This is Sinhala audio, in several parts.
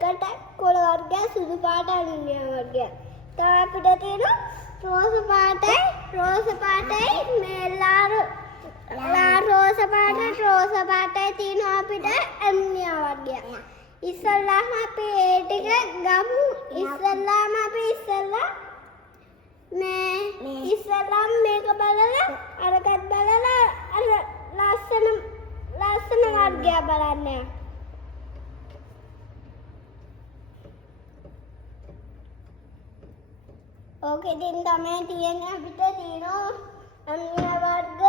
මේකට කොළ වර්ගය සුදු පාට අනින්දියා වර්ගය. තව අපිට තියෙනවා රෝස පාටයි මේ රෝස පාටයි තියෙනවා අපිට අනින්දියා වර්ගය. ඉස්සල්ලාම අපි ඒ ටික ගමු. ඉස්සල්ලාම මේක බලලා අරකට බලලා අර ලස්සන වර්ගය බලන්න. ඕකෙන් තමයි තියෙන්නේ අපිට තියෙනවා අනින්දියා වර්ග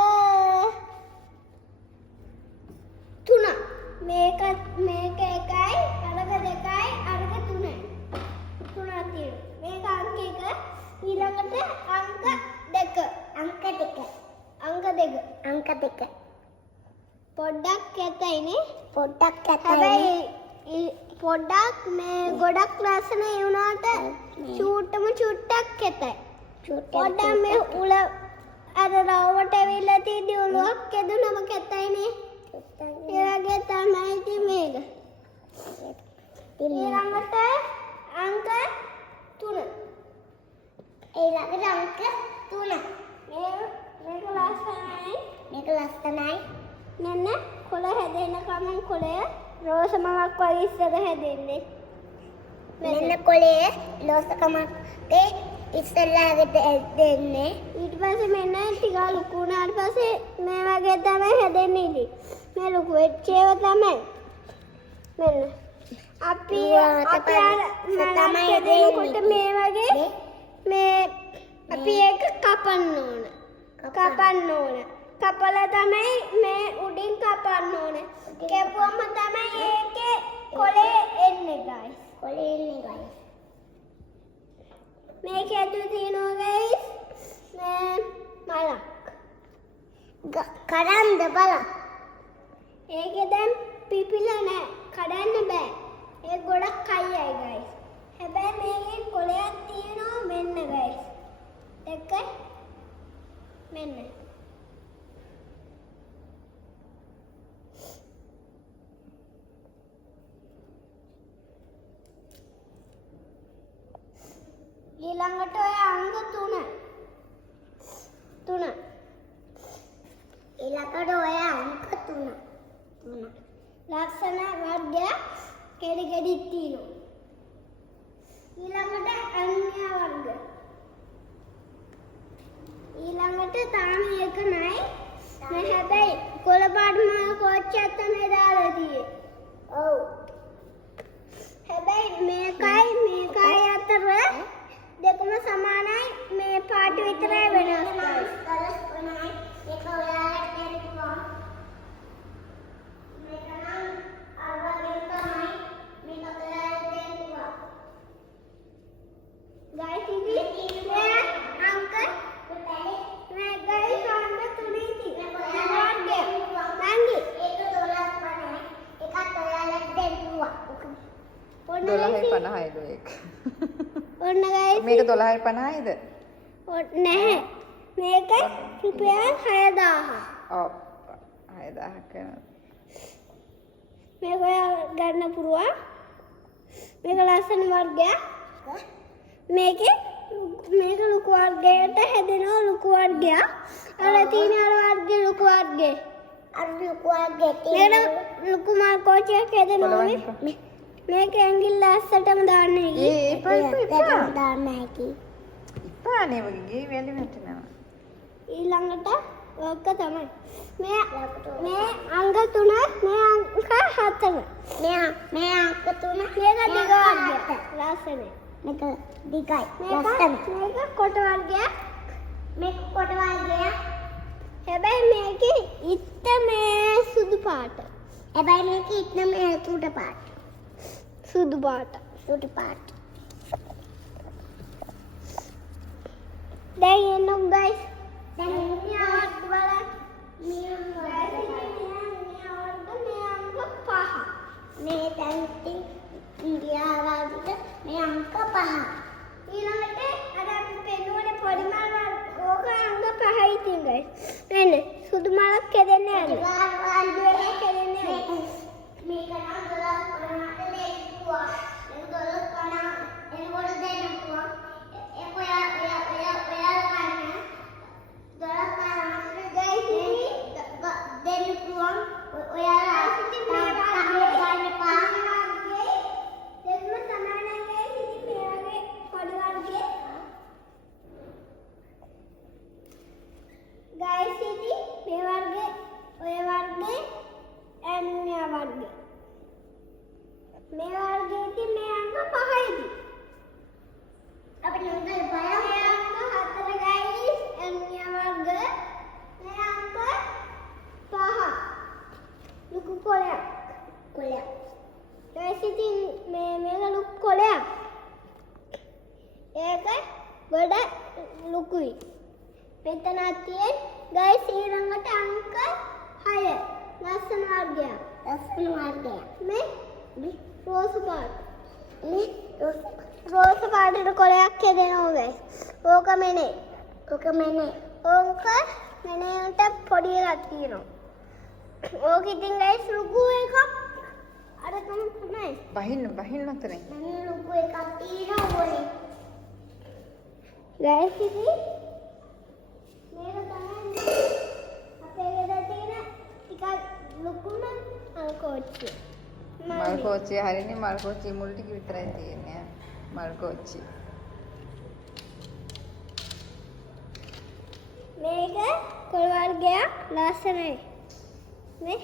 3. මේක එකයි අරක දෙකයි අරක 3යි. 3ක් තියෙනවා. මේක අංක 1 ඊළඟට අංක 2. පොඩ්ඩක් කැතයිනේ. හැබැයි පොඩ්ඩක් මේ ගොඩක් ලස්සන වුණාට චුට්ටක් කැතයි. පොඩ්ඩක් මේ උල අර රවුමට ඇවිල්ලා තියෙදි උලුවක් කැදුනම කැතයිනේ. ඒ වගේ තමයි ඉතින් මේක. ඊළඟට අංක 3. මේක ලස්සනයි. මෙන්න කොළ හැදෙන කමන් කොළය රෝස මමක් වගේ ඉස්සර හැදෙන්නේ. මෙන්න කොළේ ලෝසකමක් ඉස්සෙල්ලා හැදෙන්නේ. ඊට පස්සේ මෙන්න ටික ලොකු වුණාට පස්සේ මේ වගේ තමයි හැදෙන්නේ ඉතින්. මේ ලොකු වෙච්ච ඒවා තමයි. මෙන්න අපි තමයි හැදෙනකොට මේ වගේ මේ අපි ඒක කපන්න ඕන. කපලා තමයි මේ උඩින් කපන්න ඕන. කැපුවම තමයි ඒකේ කොළේ එන්නේ guys. මේක ඇතුලේ තියෙනවා guys මේ මලක්. කඩන්න බලන්න. ඒකේ දැන් පිපිලා නැහැ. කඩන්න බෑ. ඒක ගොඩක් කයියයි guys. හැබැයි මේකේ කොළයක් තියෙනවා මෙන්න guys. දැක්කයි? මෙන්න. ඊළඟට ඔය අංක 3. ලස්සන වර්ගය කෙඩි තියෙනවා. ඊළඟට අනින්දියා වර්ග. ඊළඟට තාම එක නයි. මේ හැබැයි කොළ පාට මම කොච්චර තමයි දාලා තියෙන්නේ. ඔව්. හැබැයි මේකයි අතර දෙකම සමානයි. මේ පාට විතරයි වෙනස්. මේක 12.50යිද? නැහැ. මේක රුපියල් 6000. ඔව් 6000ක් වෙනවා. මේක ගන්න පුළුවන්. මේක ලස්සන වර්ගයක්. මේක ලොකු වර්ගයකට හැදෙනවා ලොකු වර්ගයක්. අර තියෙන අර වර්ගය ලොකු වර්ගය. මේක ලොකු මාල් කෝච්චියක් හැදෙනවා. මේක ඇඟිල්ල ඇස්සටම දාන්න හැකි. දාන්න හැකි. ඉපානේ වගේ වැලි වැටෙනවා. ඊළඟට ඔක්ක තමයි. මේ අංක 3, මේ අංක 4. මේ අංක 3 මේක දිග වර්ගය. ලස්සනයි. මේක දිගයි. මේක කොට වර්ගයක්. හැබැයි මේකේ ඉත්ත මේ සුදු පාට. සුදු පාට. දැන් එන්නු guys. දැන් මිනිහාට බලන්න. මේ අංක 5. මේ දැන් ඉන්දියාවට මේ අංක 5. ඊළඟට අර අපි පෙන්නුවනේ පොඩි මල් ඕක අංක 5යි තියෙන guys. මෙන්න සුදු මලක් කැදෙන්නේ නැහැ. මේක නම් 12 කරනාට ලේකුවා. මේ වර්ගයේ තියෙන මේ අංක 5යි. අපිට නංගල් බලන්න. මේ අංක 4 guys එන්නිය වර්ග. මේ අංක 5. ලොකු කොලයක්. කොලයක්. guys ඉතින් මේක ලොකු කොලයක්. ඒක ගොඩ ලොකුයි. මෙතන තියෙන guys ඊළඟට අංක 6. ලස්සන වර්ගයක්. ලස්සන වර්ගයක්. මේ රෝස් පාට. මේ රෝස් පාටට කොලයක් හදනවා guys. ඕක මෙනේ. ඔක මෙනේ. ඕක මෙනේට පොඩි එකක් තියෙනවා. ඕක ඉතින් guys ලොකු එකක්. අරකම තමයි. බහින්න අතරේ. මම ලොකු එකක් තියෙනවා ඕනේ. guys ඉතින් මේක තමයි අපේ ගෙදර තියෙන ටිකක් ලොකුම අංකෝච්චිය. මල් කෝච්චිය හරිනේ මල් කෝච්චිය මුල් ටික විතරයි තියෙන්නේ. මල් කෝච්චිය. මේක කොළ වර්ගයක් ලස්සනයි. මේ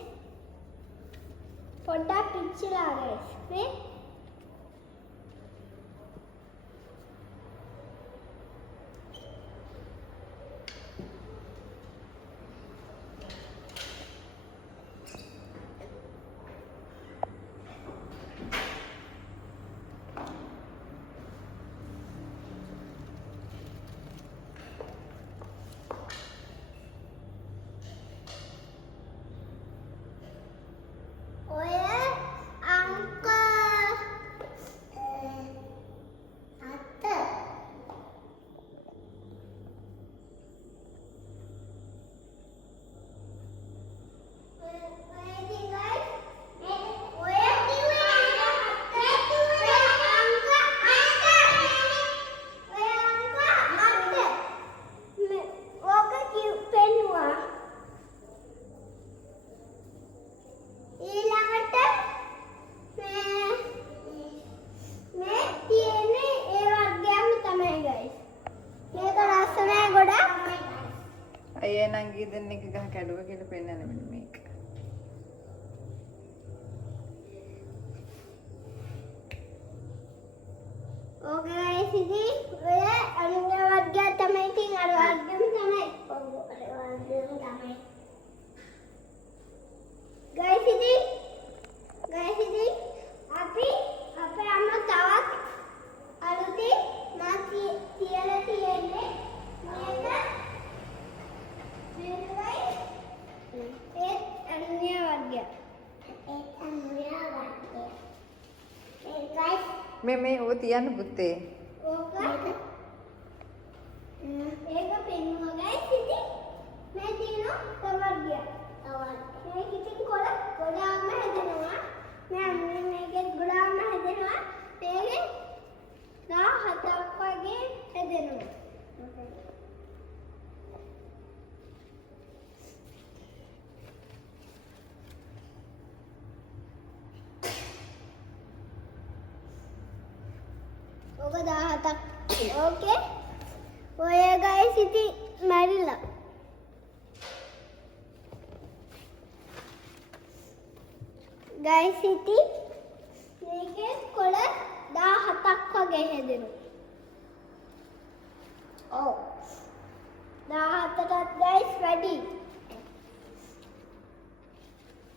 පොඩ්ඩක් පිච්චිලා guys. මේ ඔය අංක 7. අයියා නංගි දෙන්නෙක් ගහ කැඩුව කියලා පෙන්නන්න මෙන්න මේක. ඕක guys ඉතින් ඔය අනුග වර්ගය තමයි ඉතින් අර වර්ගෙම තමයි. ඔව් අර වර්ගයෙන් තමයි. guys ඉතින් අපි අපේ අම්මා තවත් අලුතින් මා තියලා තියෙන්නේ මේක guys ඒ අනුග වර්ගය. මේ ඔය තියන්න පුතේ. ඕක ඒක පෙන්නුවා guys ඉතින් මේ තියෙනවා තවර්ගය. මේක ඉතින් ගොඩාක්ම හැදෙනවා. මේකේ ගොඩාක්ම හැදෙනවා. මේකේ 17ක් වගේ හැදෙනවා. ඕක 17ක්. ඕකේ. ඔය guys ඉතින් මැරිලා. guys ඉතින් මේකේ කොළ 17ක් වගේ හැදෙනවා. ඔව්. 17ටත් guys වැඩි.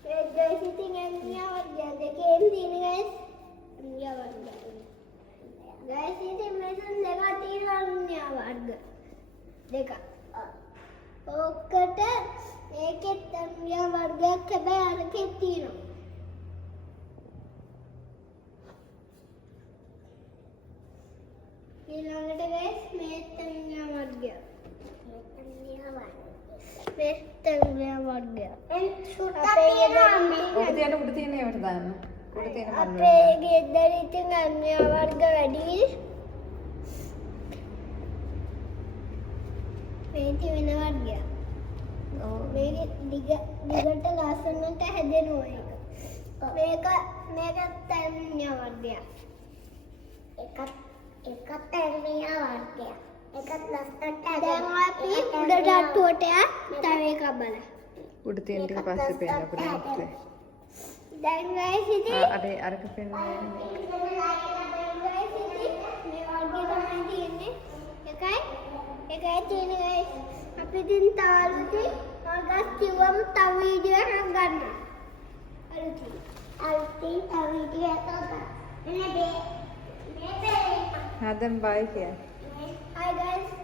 ඒ guys ඉතින් එන්නියා වර්ගය දෙකේම තියෙන guys. එන්නියා වර්ගය. guys ඉතින් මෙතන දෙකක් තියෙනවා එන්නියා වර්ග. දෙක. ඔක්කට ඒකෙත් එන්නියා වර්ගයක් හැබැයි අරකේ තියෙනවා. ඊළඟට guys මේ තනියා වර්ගය. මේ තනියා වර්ගය. ඔක තියන්න උඩ තියෙන ඒවට දාන්න. උඩ තියෙන මල් අපේ ගෙදර ඉතින් තනියා වර්ග වැඩි. මේ තියෙන වර්ගය. මේක දිගට ලස්සනට හැදෙනවා ඒක. මේක තනියා වර්ගය. එකත් එන්නියා වර්ගයක්. එකත් ලස්සනට දැන් අපි උඩට අට්ටුවට තව එකක් බලමු. උඩ තියෙන ටික පස්සේ පෙන්නන්න පුතේ. දැන් guys ඉතින් අරක පෙන්නන්නේ. එකයි තියෙන guys. අපි ඉතින් තාලුති මගස් කිව්වම තව වීඩියෝ එකක් ගන්න. අලුතින් තව වීඩියෝ එකක් ගන්න. දැන් බයි කියන්න. Hi guys.